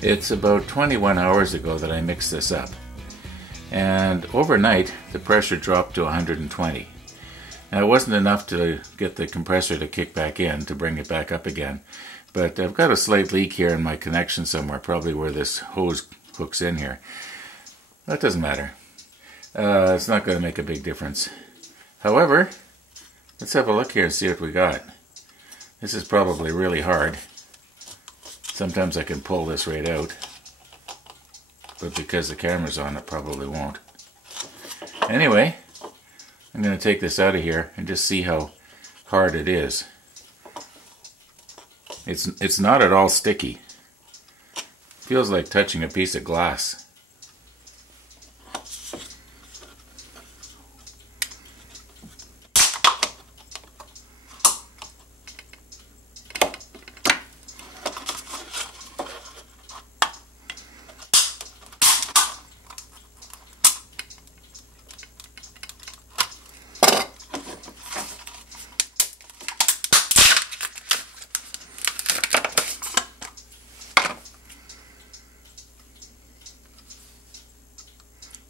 It's about 21 hours ago that I mixed this up. And overnight, the pressure dropped to 120. Now, it wasn't enough to get the compressor to kick back in, to bring it back up again. But I've got a slight leak here in my connection somewhere, probably where this hose hooks in here. That doesn't matter. It's not going to make a big difference. However, let's have a look here and see what we got. This is probably really hard. Sometimes I can pull this right out, but because the camera's on, it probably won't. Anyway, I'm going to take this out of here and just see how hard it is. It's not at all sticky. Feels like touching a piece of glass.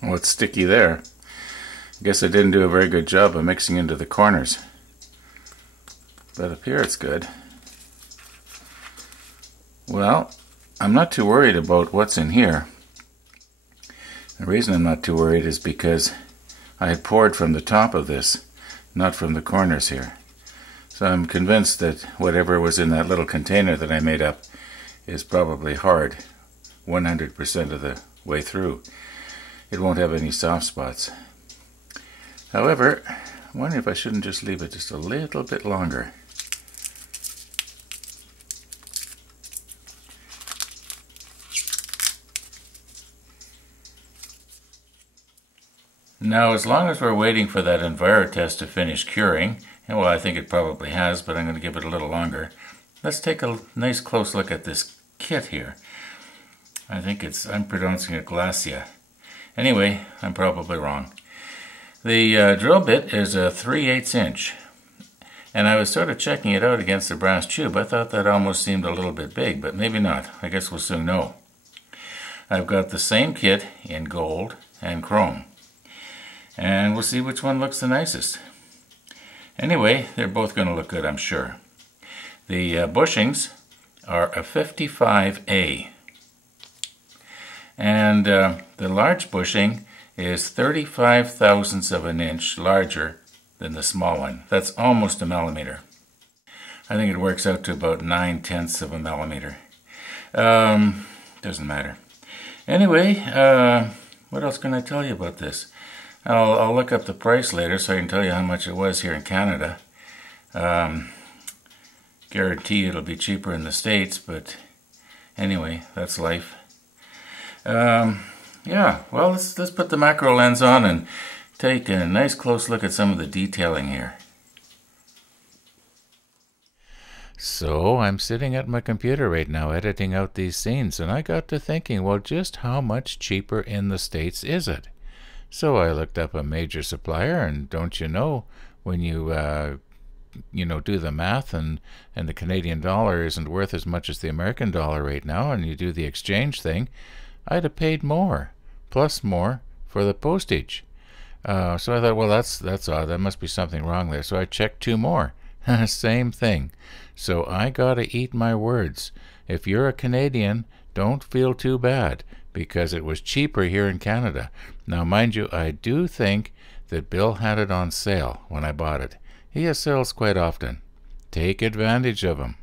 Well, it's sticky there. I guess I didn't do a very good job of mixing into the corners. But up here it's good. Well, I'm not too worried about what's in here. The reason I'm not too worried is because I had poured from the top of this, not from the corners here. So I'm convinced that whatever was in that little container that I made up is probably hard 100% of the way through. It won't have any soft spots. However, I'm wondering if I shouldn't just leave it just a little bit longer. Now, as long as we're waiting for that Envirotest to finish curing, and well, I think it probably has, but I'm going to give it a little longer, let's take a nice close look at this kit here. I'm pronouncing it Glacia. Anyway, I'm probably wrong. The drill bit is a 3/8 inch, and I was sort of checking it out against the brass tube. I thought that almost seemed a little bit big, but maybe not. I guess we'll soon know. I've got the same kit in gold and chrome, and we'll see which one looks the nicest. Anyway, they're both going to look good, I'm sure. The bushings are a 55A. And the large bushing is 35 thousandths of an inch larger than the small one. That's almost a millimeter. I think it works out to about 9/10 of a millimeter. Doesn't matter. Anyway, what else can I tell you about this? I'll look up the price later so I can tell you how much it was here in Canada. Guarantee it'll be cheaper in the States, but anyway, that's life. Yeah, well, let's put the macro lens on and take a nice close look at some of the detailing here. So I'm sitting at my computer right now editing out these scenes, and I got to thinking, well, just how much cheaper in the States is it? So I looked up a major supplier, and don't you know, when you do the math, and the Canadian dollar isn't worth as much as the American dollar right now, and you do the exchange thing, I'd have paid more, plus more, for the postage. So I thought, well, that's odd. There must be something wrong there. So I checked two more. Same thing. So I gotta eat my words. If you're a Canadian, don't feel too bad, because it was cheaper here in Canada. Now, mind you, I do think that Bill had it on sale when I bought it. He has sales quite often. Take advantage of them.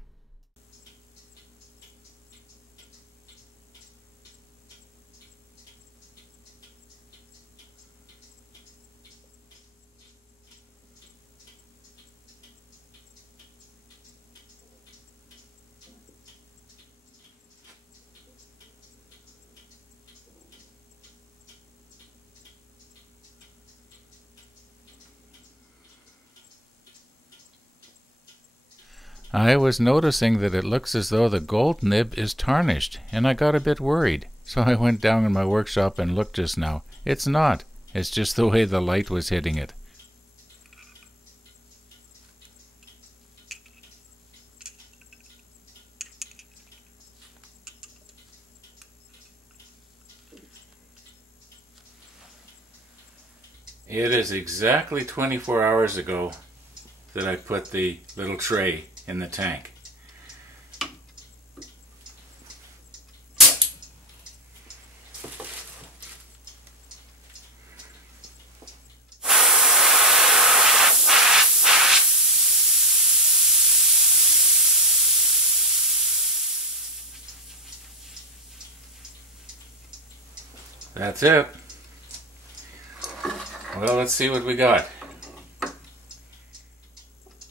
I was noticing that it looks as though the gold nib is tarnished, and I got a bit worried. So I went down in my workshop and looked just now. It's not. It's just the way the light was hitting it. It is exactly 24 hours ago that I put the little tray in the tank. That's it. Well, let's see what we got.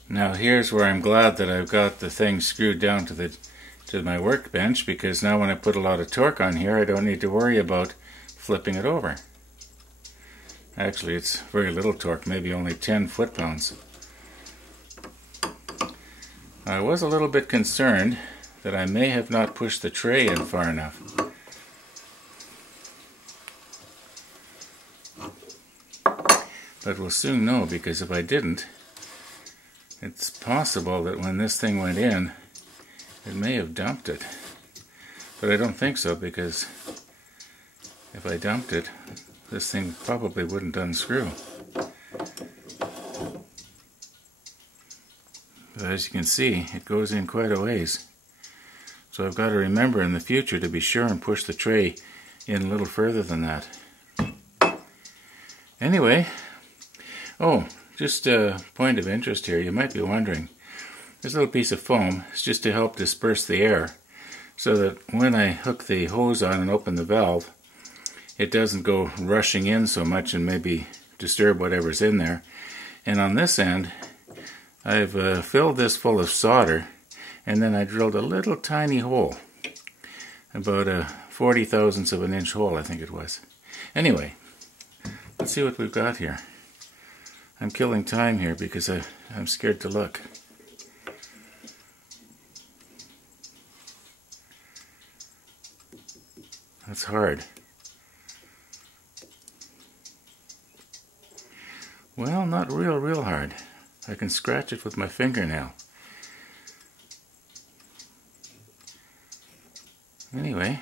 Now here's where I'm glad that I've got the thing screwed down to my workbench, because now when I put a lot of torque on here, I don't need to worry about flipping it over. Actually, it's very little torque, maybe only 10 foot-pounds. I was a little bit concerned that I may have not pushed the tray in far enough. But we'll soon know, because if I didn't, it's possible that when this thing went in, it may have dumped it. But I don't think so, because if I dumped it, this thing probably wouldn't unscrew. But as you can see, it goes in quite a ways. So I've got to remember in the future to be sure and push the tray in a little further than that. Anyway, oh, just a point of interest here. You might be wondering, this little piece of foam is just to help disperse the air, so that when I hook the hose on and open the valve, it doesn't go rushing in so much and maybe disturb whatever's in there. And on this end, I've filled this full of solder, and then I drilled a little tiny hole, about a 40 thousandths of an inch hole, I think it was. Anyway, let's see what we've got here. I'm killing time here because I'm scared to look. That's hard. Well, not real hard. I can scratch it with my fingernail. Anyway,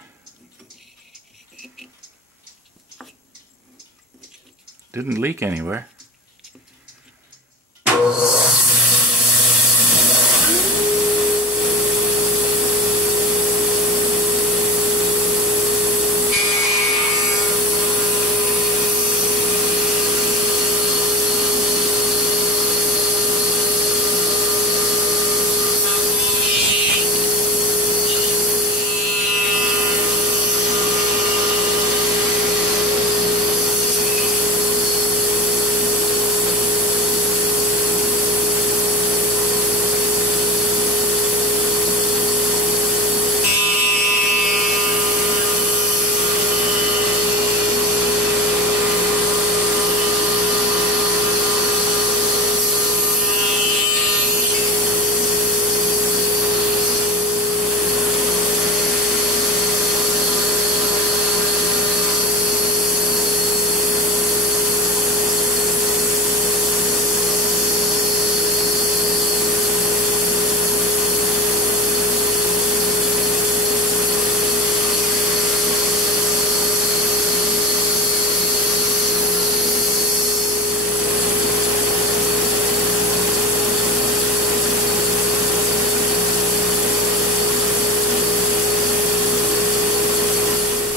didn't leak anywhere.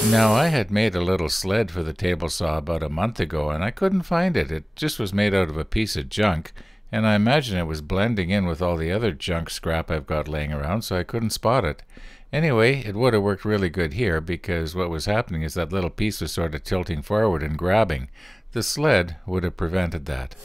Now, I had made a little sled for the table saw about a month ago, and I couldn't find it. It just was made out of a piece of junk, and I imagine it was blending in with all the other junk scrap I've got laying around, so I couldn't spot it. Anyway, it would have worked really good here, because what was happening is that little piece was sort of tilting forward and grabbing. The sled would have prevented that.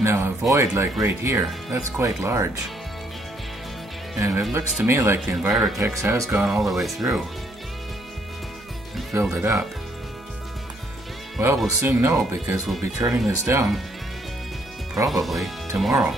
Now a void like right here, that's quite large. And it looks to me like the Envirotex has gone all the way through and filled it up. Well, we'll soon know because we'll be turning this down probably tomorrow.